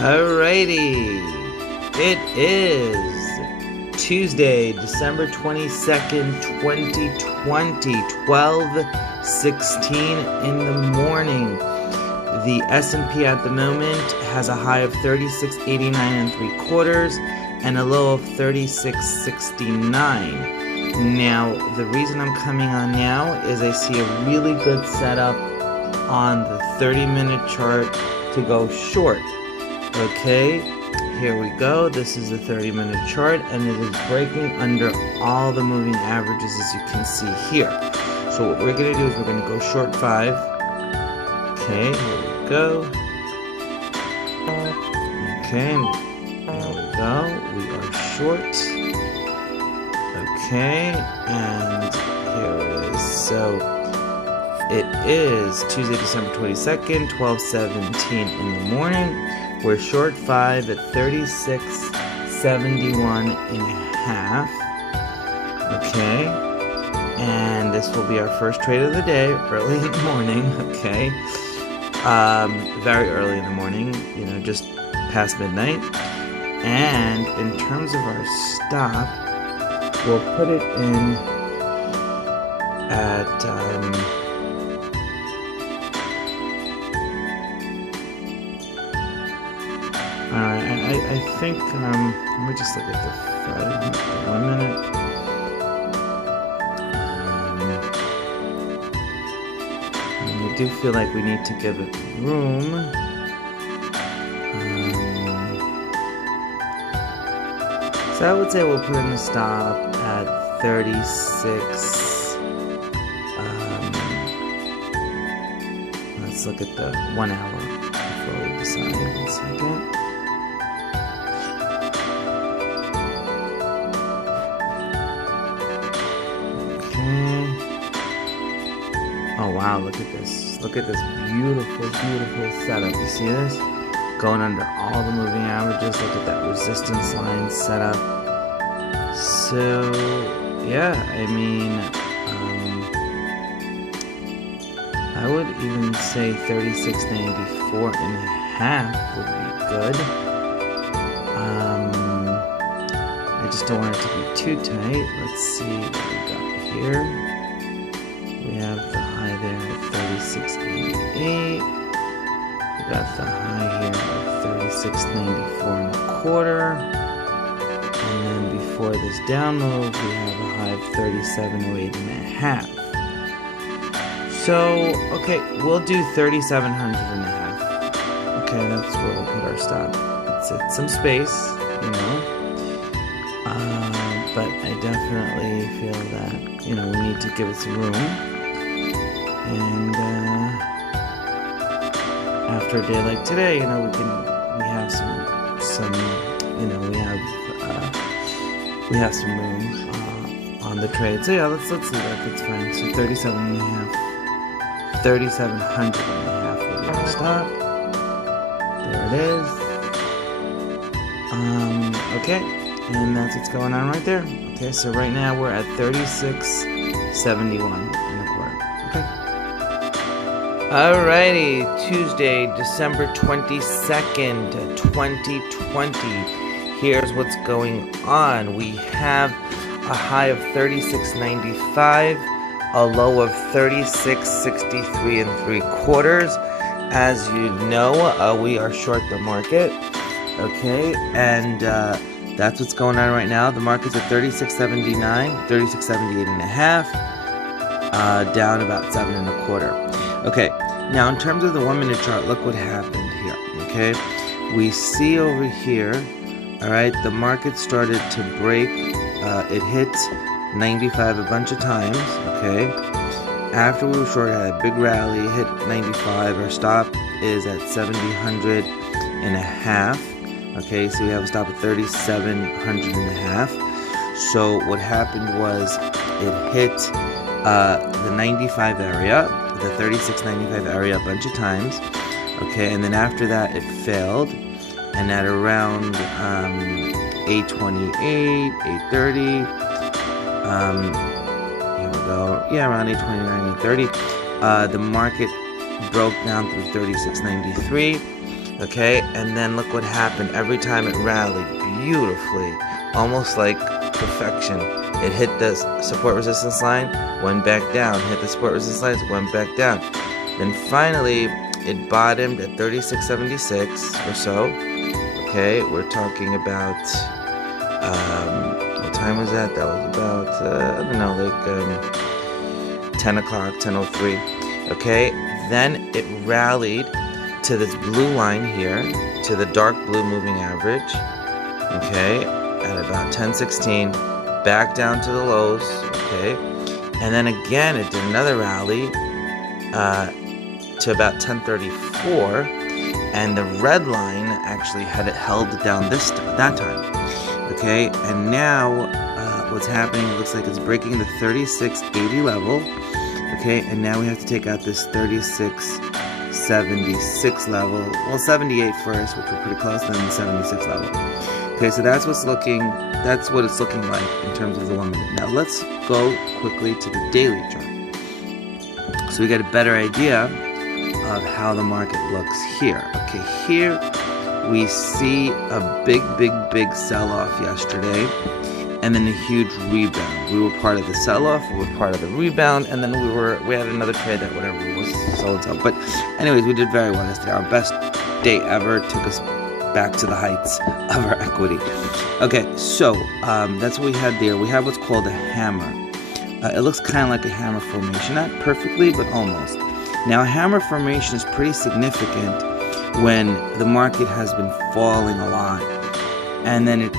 Alrighty, it is Tuesday, December 22nd, 2020, 12:16 in the morning. The S&P at the moment has a high of 36.89 3/4 and a low of 36.69. Now, the reason I'm coming on now is I see a really good setup on the 30-minute chart to go short. Okay, here we go. This is the 30-minute chart, and it is breaking under all the moving averages, as you can see here. So what we're going to do is we're going to go short 5. Okay, here we go. Okay, there we go. We are short. Okay, and here it is. So it is Tuesday, December 22nd, 12:17 in the morning. We're short 5 at 36.71.5. Okay, and this will be our first trade of the day, early in the morning. Okay, very early in the morning, just past midnight. And in terms of our stop, we'll put it in at alright, I think, let me just look at the 1 minute. And I do feel like we need to give it room. So I would say we'll put in a stop at 36. Let's look at the 1 hour before we decide. 1 second. Oh wow, look at this. Look at this beautiful, beautiful setup. You see this? Going under all the moving averages. Look at that resistance line set up. So, yeah, I mean, I would even say 36.94.5 would be good. I just don't want it to be too tight. Let's see what we got here. We have the high there at 36.88. We got the high here at 36.94.25. And then before this down move, we have a high of 37.08.5. So, okay, we'll do 3700.5. Okay, that's where we'll put our stop. It's at some space, but I definitely feel that, we need to give it some room. And after a day like today, we have we have some room on the trade. So yeah, let's do that. That's fine. So 3700.5 will be our stop. There it is. Okay, and that's what's going on right there. Okay, so right now we're at 36.71.25. Okay. Alrighty, Tuesday, December 22nd, 2020. Here's what's going on. We have a high of 36.95, a low of 36.63 3/4. As you know, we are short the market. Okay, and that's what's going on right now. The market's at 36.79, 36.78.5, down about 7 1/4. Okay, now in terms of the 1 minute chart, look what happened here. Okay, we see over here. Alright, the market started to break. It hit 95 a bunch of times. Okay, after we were short, it had a big rally, hit 95. Our stop is at 70.5. Okay, so we have a stop at 3700.5. So what happened was it hit the 95 area, the 36.95 area a bunch of times. Okay, and then after that it failed. And at around 8:28, 8:30, here we go. Yeah, around 8:29, 8:30, the market broke down through 36.93. Okay, and then look what happened. Every time it rallied beautifully, almost like perfection. It hit the support resistance line, went back down, hit the support resistance lines, went back down. Then finally, it bottomed at 36.76 or so. Okay, we're talking about, what time was that? That was about, I don't know, like 10 o'clock, 10:03. Okay, then it rallied to this blue line here, to the dark blue moving average, okay, at about 10:16, back down to the lows, okay, and then again it did another rally to about 10:34, and the red line actually had it held down that time, okay, and now what's happening, it looks like it's breaking the 36.80 level, okay, and now we have to take out this 36.76 level, well 78 first, which we're pretty close, then the 76 level. Okay, so that's what it's looking like in terms of the 1 minute. Now let's go quickly to the daily chart, so we get a better idea of how the market looks here. Okay, here we see a big sell-off yesterday, and then a huge rebound. We were part of the sell-off, we were part of the rebound, and then we had another trade that whatever it was, so and so. But anyways, we did very well yesterday. Our best day ever, took us back to the heights of our equity. Okay, so that's what we had there. We have what's called a hammer. It looks kind of like a hammer formation, not perfectly, but almost. Now, a hammer formation is pretty significant when the market has been falling a lot, and then it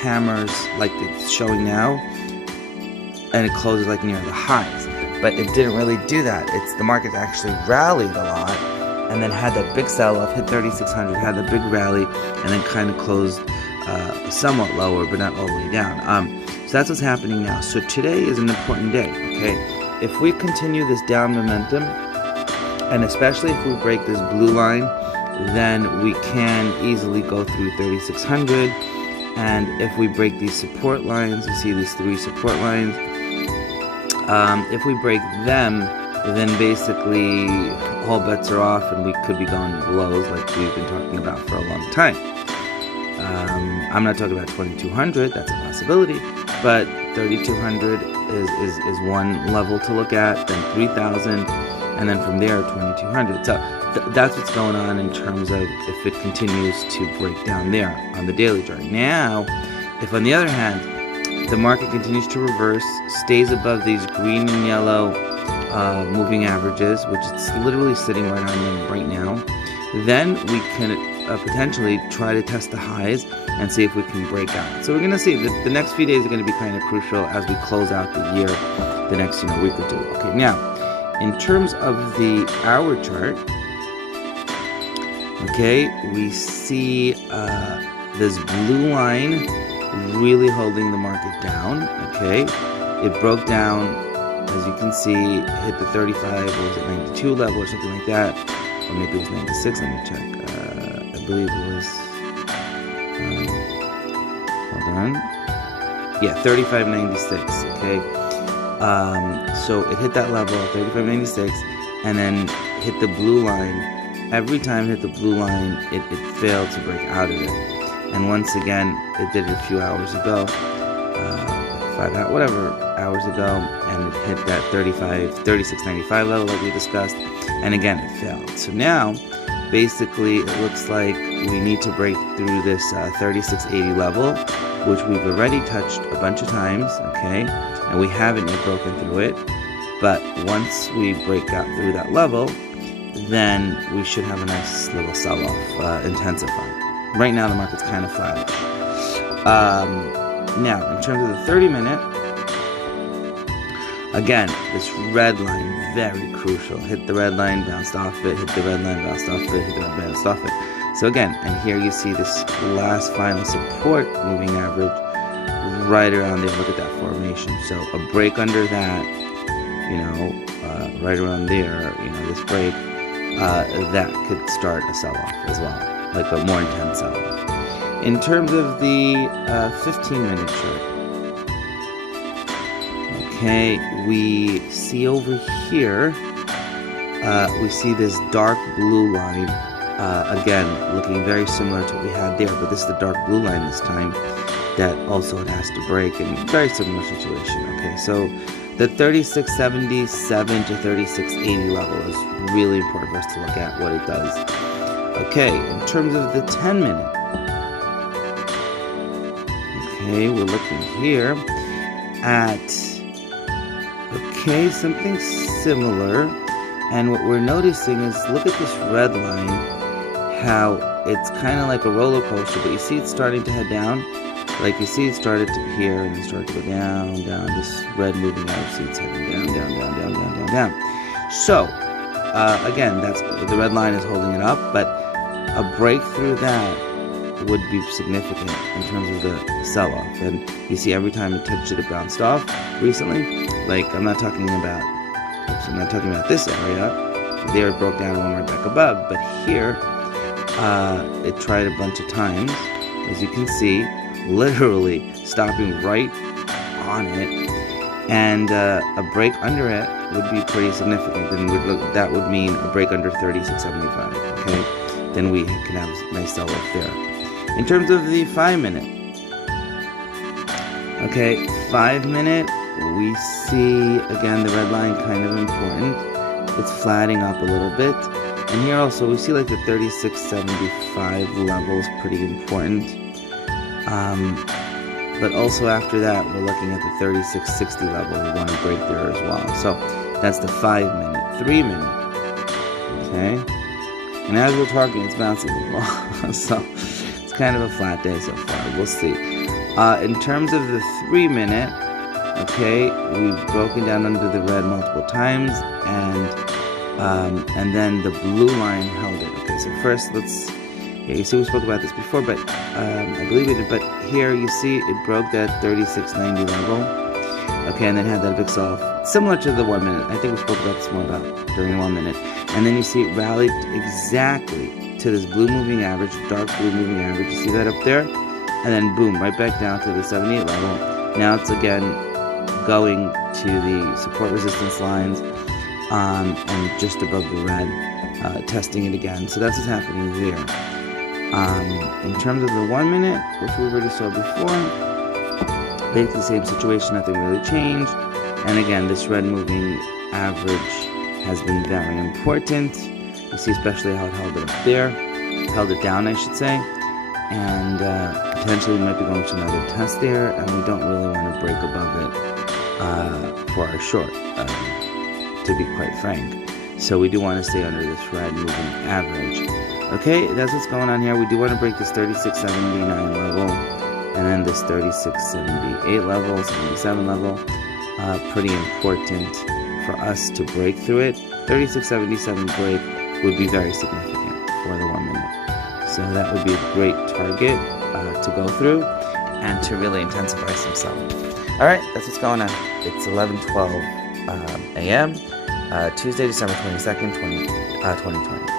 hammers like it's showing now, and it closes like near the highs. But it didn't really do that. The market actually rallied a lot, and then had that big sell-off, hit 3,600, had the big rally, and then kind of closed somewhat lower, but not all the way down. So that's what's happening now. So today is an important day, okay? If we continue this down momentum, and especially if we break this blue line, then we can easily go through 3,600. And if we break these support lines, you see these 3 support lines, if we break them, then basically all bets are off and we could be going to the lows like we've been talking about for a long time. I'm not talking about 2,200, that's a possibility, but 3,200 is one level to look at, then 3,000, and then from there 2,200. So that's what's going on in terms of if it continues to break down there on the daily chart. Now, if on the other hand, the market continues to reverse, stays above these green and yellow moving averages, which it's literally sitting right on them right now, then we can potentially try to test the highs and see if we can break out. So we're going to see that the next few days are going to be kind of crucial as we close out the year, the next week or two. Okay, now in terms of the hour chart, okay, we see this blue line really holding the market down. Okay, it broke down, as you can see, hit the 35, what was it, 92 level or something like that, or maybe it was 96. Let me check. I believe it was. Hold on. Yeah, 35.96. Okay. So it hit that level, 35.96, and then hit the blue line. Every time it hit the blue line, it failed to break out of it. And once again, it did it a few hours ago, 5 hours ago, and it hit that 36.95 level like we discussed, and again it failed. So now, basically, it looks like we need to break through this 36.80 level, which we've already touched a bunch of times, okay, and we haven't yet broken through it. But once we break out through that level, then we should have a nice little sell-off, intensify. Right now, the market's kind of flat. Now, in terms of the 30-minute, again, this red line, very crucial. Hit the red line, bounced off it, hit the red line, bounced off it, hit the red line, bounced off it. So again, and here you see this last final support moving average right around there. Look at that formation. So a break under that, right around there, this break, that could start a sell-off as well, like a more intense sell-off. In terms of the 15-minute chart, okay, we see over here, we see this dark blue line, Again, looking very similar to what we had there, but this is the dark blue line this time that also it has to break, in very similar situation. Okay, so the 3677 to 3680 level is really important for us to look at what it does. Okay, in terms of the 10 minute, okay, we're looking here at, okay, something similar, and what we're noticing is, look at this red line, how it's kind of like a roller coaster, but you see it's starting to head down. Like you see it started to here and it started to go down, down, this red moving average, see it's heading down, down, down, down, down, down, down. So, again, that's the red line is holding it up, but a break through that would be significant in terms of the sell-off. And you see every time it touched it bounced off recently. Like, I'm not talking about this area. There it broke down and went right back above, but here, it tried a bunch of times, as you can see, literally stopping right on it, and a break under it would be pretty significant. And that would mean a break under 3675. Okay, then we can have a nice sell-off there. In terms of the 5 minute, okay, 5 minute, we see again the red line kind of important. It's flattening up a little bit, and here also we see like the 3675 level is pretty important. But also after that, we're looking at the 3660 level. We want to break there as well. So that's the 5 minute. 3 minute. Okay. And as we're talking, it's bouncing a little. So it's kind of a flat day so far. We'll see. In terms of the 3 minute, okay, we've broken down under the red multiple times, and then the blue line held it. Okay, so first let's. Yeah, you see we spoke about this before, but I believe we did, but here you see it broke that 3690 level, okay, and then had that big sell-off, similar to the 1 minute. I think we spoke about this more about during the 1 minute, and then you see it rallied exactly to this blue moving average, dark blue moving average. You see that up there, and then boom, right back down to the 78 level. Now it's again going to the support resistance lines, and just above the red, testing it again. So that's what's happening there. In terms of the 1 minute, which we already saw before, basically the same situation, nothing really changed. And again, this red moving average has been very important. You see especially how it held it up there, held it down, I should say. And potentially we might be going to another test there, and we don't really want to break above it for our short, to be quite frank. So we do want to stay under this red moving average. Okay, that's what's going on here. We do want to break this 3679 level, and then this 3678 level, 77 level. Pretty important for us to break through it. 3677 break would be very significant for the 1 minute. So that would be a great target to go through and to really intensify some selling. All right, that's what's going on. It's 11:12 a.m. Tuesday, December 22nd, 2020.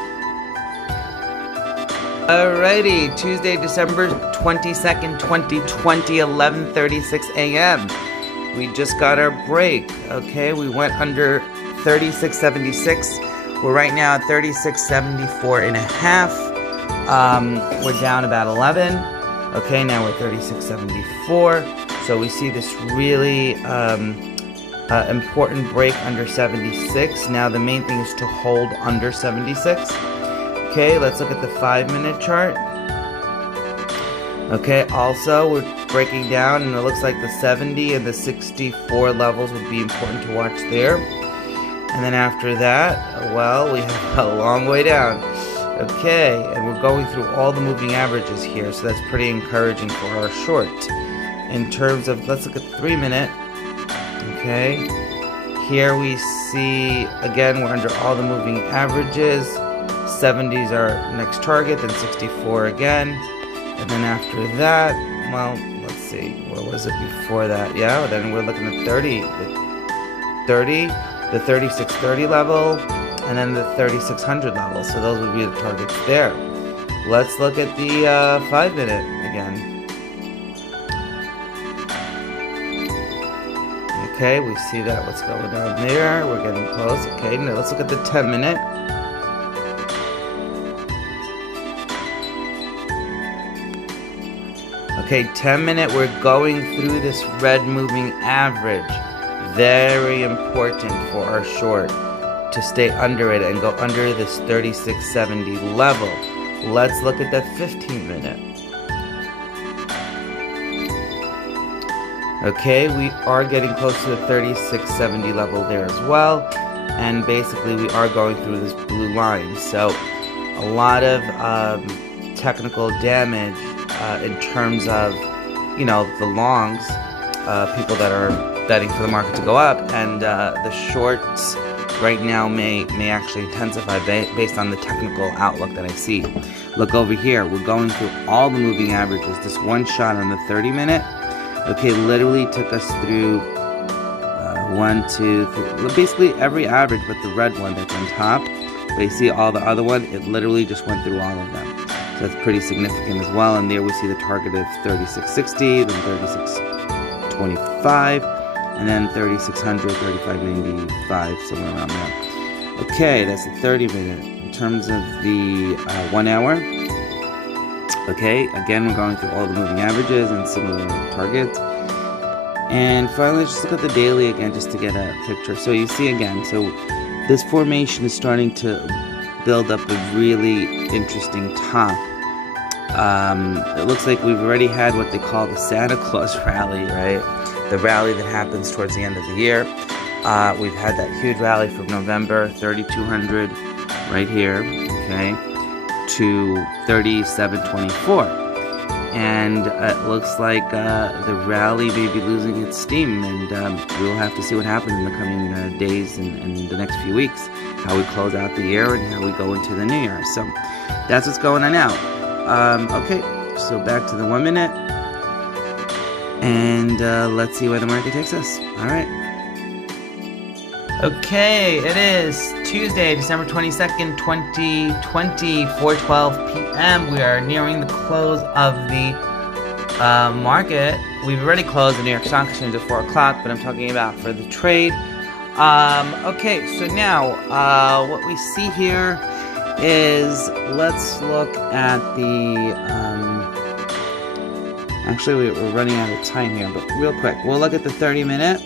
Alrighty, Tuesday, December 22nd, 2020, 11:36 a.m. We just got our break, okay? We went under 3676. We're right now at 3674 and a half. We're down about 11. Okay, now we're 3674. So we see this really important break under 76. Now the main thing is to hold under 76. Okay, let's look at the 5 minute chart. Okay, also we're breaking down, and it looks like the 70 and the 64 levels would be important to watch there. And then after that, well, we have a long way down. Okay, and we're going through all the moving averages here, so that's pretty encouraging for our short. In terms of, let's look at the 3 minute. Okay, here we see, again, we're under all the moving averages. 70s are next target, then 64 again, and then after that, well, let's see, where was it before that? Yeah, then we're looking at 30, the 3630 level, and then the 3600 level, so those would be the targets there. Let's look at the 5 minute again. Okay, we see that, what's going on there, we're getting close. Okay, now let's look at the 10 minute. Okay, 10-minute, we're going through this red moving average. Very important for our short to stay under it and go under this 3670 level. Let's look at that 15-minute. Okay, we are getting close to the 3670 level there as well. And basically we are going through this blue line. So a lot of technical damage in terms of, the longs, people that are betting for the market to go up, and the shorts right now may actually intensify based on the technical outlook that I see. Look over here, we're going through all the moving averages. This one shot on the 30-minute, okay, literally took us through 1, 2, 3, basically every average but the red one that's on top. But you see all the other one, it literally just went through all of them. So that's pretty significant as well. And there we see the target of 3660, then 3625, and then 3600, 3595, somewhere around there. Okay, that's the 30-minute. In terms of the 1 hour, okay, again, we're going through all the moving averages and similar targets. And finally, just look at the daily again, just to get a picture. So you see again, so this formation is starting to build up a really interesting top. It looks like we've already had what they call the Santa Claus rally, right? The rally that happens towards the end of the year. We've had that huge rally from November, 3,200 right here, okay, to 3,724. And it looks like the rally may be losing its steam, and we'll have to see what happens in the coming days and the next few weeks, how we close out the year and how we go into the new year. So that's what's going on now. Okay, so back to the 1 minute, and let's see where the market takes us. All right. Okay, it is Tuesday, December 22nd, 2020, 4:12 p.m. We are nearing the close of the market. We've already closed the New York Stock Exchange at 4 o'clock, but I'm talking about for the trade. Okay, so now what we see here is, let's look at the, actually we're running out of time here, but real quick, we'll look at the 30-minute.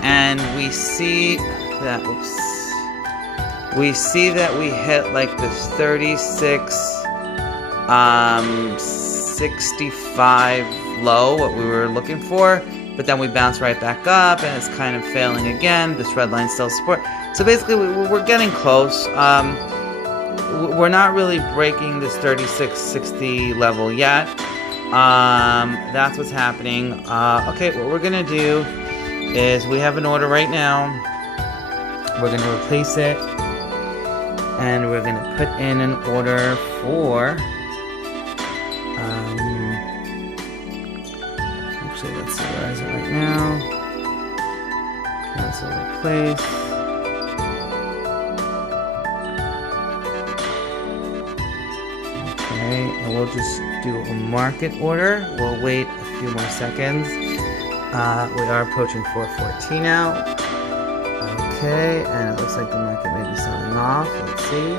And we see that, we hit like this 3665 low, what we were looking for, but then we bounce right back up, and it's kind of failing again. This red line still support. So basically, we're getting close. We're not really breaking this 3660 level yet. That's what's happening. Okay, what we're gonna do is, we have an order right now. We're going to replace it, and we're going to put in an order for actually, let's see, where is it right now? Cancel, replace. Okay, and we'll just do a market order. We'll wait a few more seconds. We are approaching 414 now. Okay, and it looks like the market may be selling off. Let's see.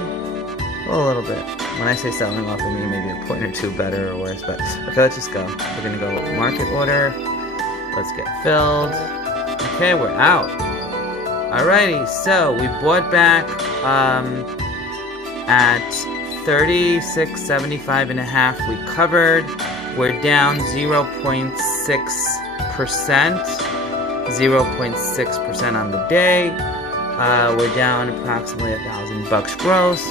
A little bit. When I say selling off, I mean maybe a point or two better or worse, but okay, let's just go. We're gonna go market order. Let's get filled. Okay, we're out. Alrighty, so we bought back at 3675.5. We covered. We're down 0.6% on the day. We're down approximately $1,000 gross,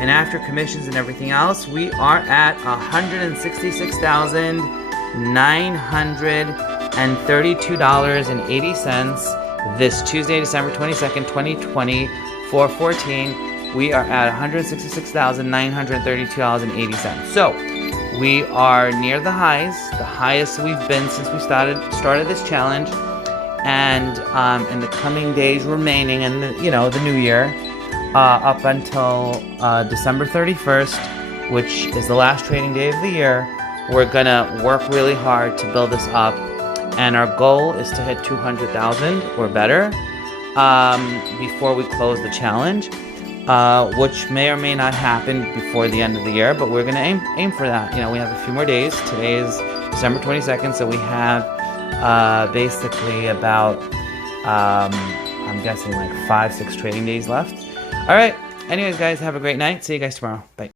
and after commissions and everything else, we are at $166,932.80 this Tuesday, December 22nd, 2020, 4:14. We are at $166,932.80. So we are near the highest we've been since we started this challenge, and in the coming days remaining, and the new year, up until December 31st, which is the last trading day of the year, we're gonna work really hard to build this up, and our goal is to hit 200,000 or better before we close the challenge. Which may or may not happen before the end of the year, but we're going to aim for that. We have a few more days. Today is December 22nd. So we have basically about, I'm guessing like 5-6 trading days left. All right. Anyways, guys, have a great night. See you guys tomorrow. Bye.